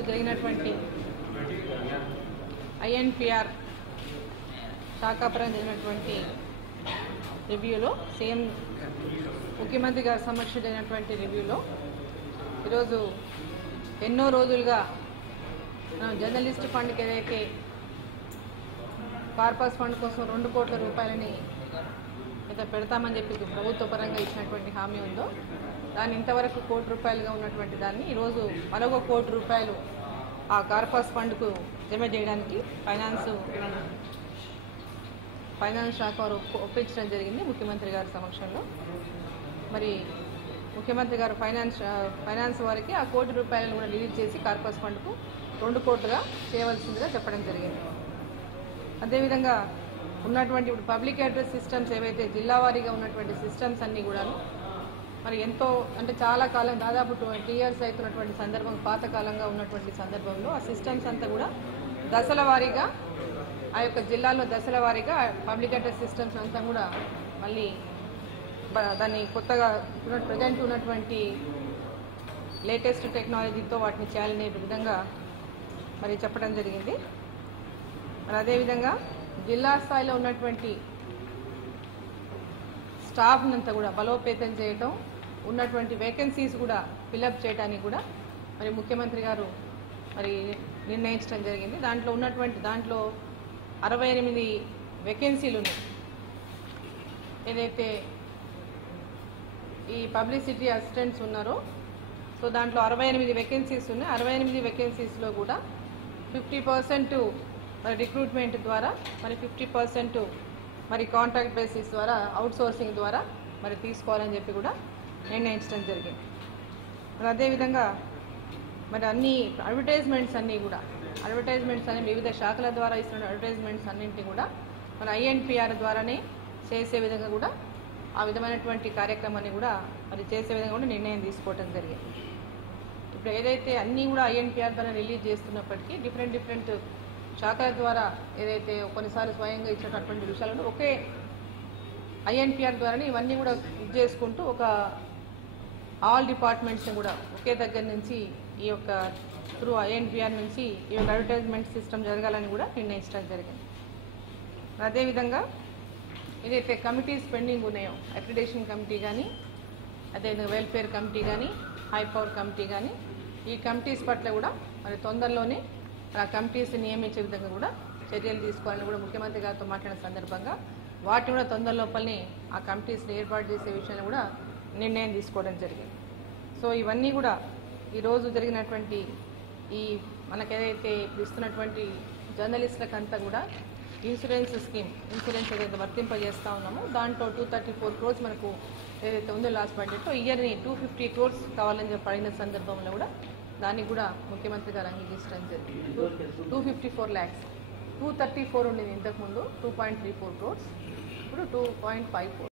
ఈరోజు జరిగినటువంటి ఐఎన్పిఆర్ శాఖాపరంగా జరిగినటువంటి రివ్యూలో సీఎం ముఖ్యమంత్రి గారి సమక్షంలో జరిగినటువంటి రివ్యూలో ఈరోజు ఎన్నో రోజులుగా జర్నలిస్ట్ ఫండ్కి ఏదైతే కార్పస్ ఫండ్ కోసం 2 కోట్ల రూపాయలని అయితే పెడతామని చెప్పి ప్రభుత్వ పరంగా ఇచ్చినటువంటి హామీ ఉందో దాన్ని ఇంతవరకు 1 కోటి రూపాయలుగా ఉన్నటువంటి దాన్ని ఈరోజు మరొక 1 కోటి రూపాయలు ఆ కార్పస్ ఫండ్కు జమ చేయడానికి ఫైనాన్స్ శాఖ వారు ఒప్పించడం జరిగింది ముఖ్యమంత్రి గారి సమక్షంలో. మరి ముఖ్యమంత్రి గారు ఫైనాన్స్ వారికి ఆ 1 కోటి రూపాయలను కూడా రిలీజ్ చేసి కార్పస్ ఫండ్కు 2 కోట్లుగా చేయవలసిందిగా చెప్పడం జరిగింది. అదేవిధంగా ఉన్నటువంటి ఇప్పుడు పబ్లిక్ అడ్రస్ సిస్టమ్స్ ఏవైతే జిల్లా వారీగా ఉన్నటువంటి సిస్టమ్స్ అన్నీ కూడాను మరి ఎంతో అంటే చాలా కాలం దాదాపు 20 years అవుతున్నటువంటి సందర్భం, పాతకాలంగా ఉన్నటువంటి సందర్భంలో ఆ సిస్టమ్స్ అంతా కూడా దశల వారీగా ఆ యొక్క జిల్లాలో దశల వారీగా పబ్లిక్ అడ్రస్ సిస్టమ్స్ అంతా కూడా మళ్ళీ దాన్ని కొత్తగా ప్రజెంట్ ఉన్నటువంటి లేటెస్ట్ టెక్నాలజీతో వాటిని చేయాలనే విధంగా మరి చెప్పడం జరిగింది. మరి అదేవిధంగా జిల్లా స్థాయిలో ఉన్నటువంటి స్టాఫ్ని అంతా కూడా బలోపేతం చేయటం, ఉన్నటువంటి వేకెన్సీస్ కూడా ఫిలప్ చేయడానికి కూడా మరి ముఖ్యమంత్రి గారు మరి నిర్ణయించడం జరిగింది. దాంట్లో 68 వేకెన్సీలు ఉన్నాయి. ఏదైతే ఈ పబ్లిసిటీ అసిస్టెంట్స్ ఉన్నారో సో దాంట్లో 68 వేకెన్సీస్ ఉన్నాయి. 68 వేకెన్సీస్లో కూడా 50% మరి రిక్రూట్మెంట్ ద్వారా మరి 50% మరి కాంట్రాక్ట్ బేసిస్ ద్వారా అవుట్సోర్సింగ్ ద్వారా మరి తీసుకోవాలని చెప్పి కూడా నిర్ణయించడం జరిగింది. మరి అదేవిధంగా మరి అన్ని అడ్వర్టైజ్మెంట్స్ అన్నీ వివిధ శాఖల ద్వారా ఇస్తున్న అడ్వర్టైజ్మెంట్స్ అన్నింటినీ కూడా మరి ఐఎన్పిఆర్ ద్వారానే చేసే విధంగా కూడా ఆ విధమైనటువంటి కార్యక్రమాన్ని కూడా మరి చేసే విధంగా కూడా నిర్ణయం తీసుకోవడం జరిగింది. ఇప్పుడు ఏదైతే అన్నీ కూడా ఐఎన్పిఆర్ ద్వారా రిలీజ్ చేస్తున్నప్పటికీ డిఫరెంట్ శాఖల ద్వారా ఏదైతే కొన్నిసార్లు స్వయంగా ఇచ్చినటువంటి విషయాలను ఒకే ఐఎన్పిఆర్ ద్వారానే ఇవన్నీ కూడా ఇది చేసుకుంటూ ఒక ఆల్ డిపార్ట్మెంట్స్ని కూడా ఒకే దగ్గర నుంచి ఈ యొక్క త్రూ ఐఎన్పిఆర్ నుంచి ఈ యొక్క అడ్వర్టైజ్మెంట్ సిస్టమ్ జరగాలని కూడా నిర్ణయించడం జరిగింది. అదేవిధంగా ఏదైతే కమిటీస్ పెండింగ్ ఉన్నాయో అక్రిడేషన్ కమిటీ కానీ అదేవిధంగా వెల్ఫేర్ కమిటీ కానీ హై పవర్ కమిటీ కానీ ఈ కమిటీస్ పట్ల కూడా మరి తొందరలోనే ఆ కమిటీస్ నియమించే విధంగా కూడా చర్యలు తీసుకోవాలని కూడా ముఖ్యమంత్రి గారితో మాట్లాడిన సందర్భంగా వాటిని కూడా తొందర లోపలనే ఆ కమిటీస్ని ఏర్పాటు చేసే విషయాన్ని కూడా నిర్ణయం తీసుకోవడం జరిగింది. సో ఇవన్నీ కూడా ఈరోజు జరిగినటువంటి ఈ మనకేదైతే ఇస్తున్నటువంటి జర్నలిస్టులకంతా కూడా ఇన్సూరెన్స్ ఏదైతే వర్తింపజేస్తూ ఉన్నామో దాంట్లో 234 crores మనకు ఏదైతే ఉందో లాస్ట్ బడ్జెట్లో ఇయర్ని 250 crores కావాలని చెప్పి అడిగిన సందర్భంలో కూడా దానికి కూడా ముఖ్యమంత్రి గారు అంగీకరించడం జరిగింది. 254 lakhs 234 ఉండేది ఇంతకుముందు 2.34 crores ఇప్పుడు 2.54